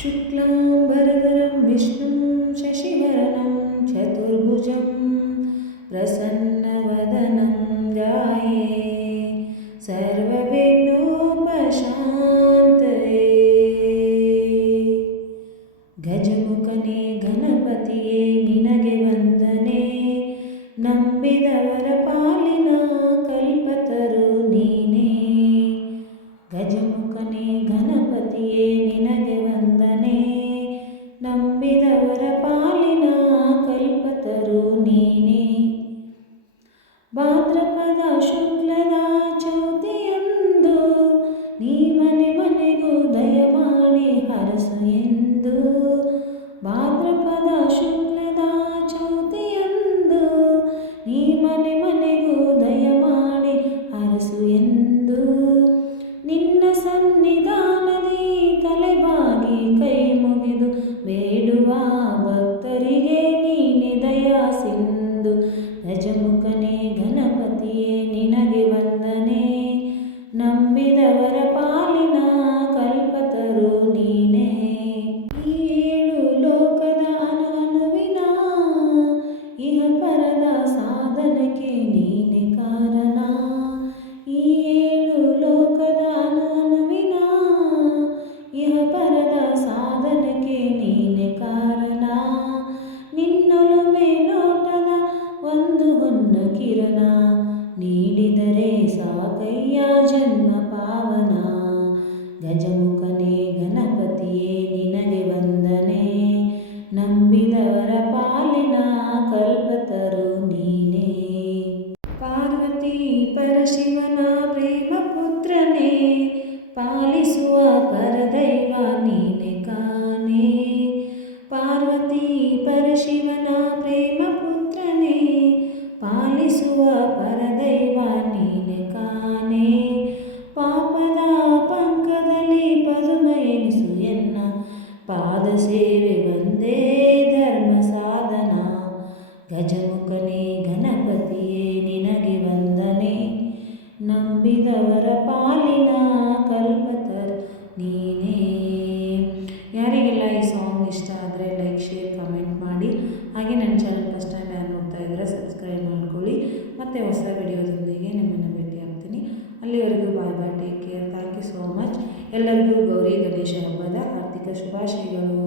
शुक्लाम्बरधरं विष्णुं शशिवर्णं चतुर्भुजं प्रसन्नवदनं ध्याये सर्वविघ्नोपशान्तये। गजमुखने गणपतिये निनगे ವಂದನೆ, ನಂಬಿದವರ ಪಾಲಿನ ಕಲ್ಪತರು ನೀನೇ. ಗಜಮುಖನೇ ಗಣಪತಿಯೇ ನಿನಗೆ ವಂದನೆ, ನಂಬಿದವರ ಪಾಲಿನ ಕಲ್ಪತರು ನೀನೇ. ಭಾದ್ರಪದ ಶುಕ್ಲದ ಚೌತಿಯಂದು ನೀ ಮನೆ ಮನೆಗೂ ದಯಮಾಡಿ ಹರಸು ಎಂದು. ಭಾದ್ರಪದ ಶುಕ್ಲದ ಚೌತಿಯಂದು ನೀ ಮನೆ ಮನೆಗೂ ದಯಮಾಡಿ ಹರಸು ಎಂದು. ನಿನ್ನ ಸನ್ನಿಧಾನದಿ ತಲೆಬಾಗಿ ಕೈ ಮುಗಿದು ಬೇಡುವ ಭಕ್ತರಿಗೆ ನೀನೆ ದಯಾ ಸಿಂಧು. ಗಜಮುಖನೇ ಗಣಪತಿಯೇ ನಿನಗೆ ವಂದನೆ, ನಂಬಿದವರ ಪಾಲಿನ ಕಲ್ಪತರು ನೀನೇ. ಈ ಏಳು ಲೋಕದ ಅನುವಿನ ಇಹ ಪರದ ಸಾಧನಕ್ಕೆ ನೀನೆ ಕಾರಣ. ಈ ಏಳು ಲೋಕದ ಅನುವಿನ ಇಹ ಪರದ ಸಾಧನಕ್ಕೆ ನೀನೆ ಕಾರಣ. ನಿನ್ನೊಲುಮೆ ನೋಟದ ಒಂದು ಹೊನ್ನ ಕಿರಣ ನೀಡಿದರೆ ಸಾಕಯ್ಯ ಜನ್ಮ ಪಾವನ. ಗಜಮುಖನೇ ಗಣಪತಿಯೇ ನಿನಗೆ ವಂದನೆ, ನಂಬಿದವರ ಪಾಲಿನ ಕಲ್ಪತರು ನೀನೇ. ಪಾರ್ವತಿ ಪರಶಿವನ ಪ್ರೇಮ ಪುತ್ರನೇ, ಪಾಲಿಸುವ ಪರದೈವ ನೀನೆ ಕಾಣೆ. ಪಾರ್ವತಿ ಪರಶಿವನ ಪ್ರೇಮ ಪುತ್ರನೇ, ಪಾಲಿಸುವ ಪರದೈವ ನೀನೆ ಕಾಣೆ. ಪಾಪದ ಪಂಕದಲ್ಲಿ ಪದುಮ ಎನಿಸು ಎನ್ನ, ಪಾದ ಸೇವೆ ಒಂದೇ ಧರ್ಮ ಸಾಧನ. ಗಜಮುಖನೇ ಗಣಪತಿಯೇ ನಿನಗೆ ವಂದನೆ, ನಂಬಿದವರ ಪಾಲಿನ ಕಲ್ಪತರು ನೀನೇ. ಯಾರಿಗೆಲ್ಲ ಈ ಸಾಂಗ್ ಇಷ್ಟ ಆದರೆ ಲೈಕ್, ಶೇರ್, ಕಮೆಂಟ್ ಮಾಡಿ. ಹಾಗೆ ನನ್ನ ಚಾನಲ್ ಫಸ್ಟ್ ಟೈಮ್ ಯಾರು ನೋಡ್ತಾ ಇದ್ದರೆ ಸಬ್ಸ್ಕ್ರೈಬ್ ಮಾಡ್ಕೊಳ್ಳಿ. ಮತ್ತು ಹೊಸ ವಿಡಿಯೋದೊಂದಿಗೆ ನಿಮ್ಮನ್ನು ಭೇಟಿ ಆಗ್ತೀನಿ. ಅಲ್ಲಿವರೆಗೂ bye bye, take care, thank you so much. ಎಲ್ಲರಿಗೂ ಗೌರಿ ಗಣೇಶ ಹಬ್ಬದ ಆರ್ಥಿಕ ಶುಭಾಶಯಗಳು.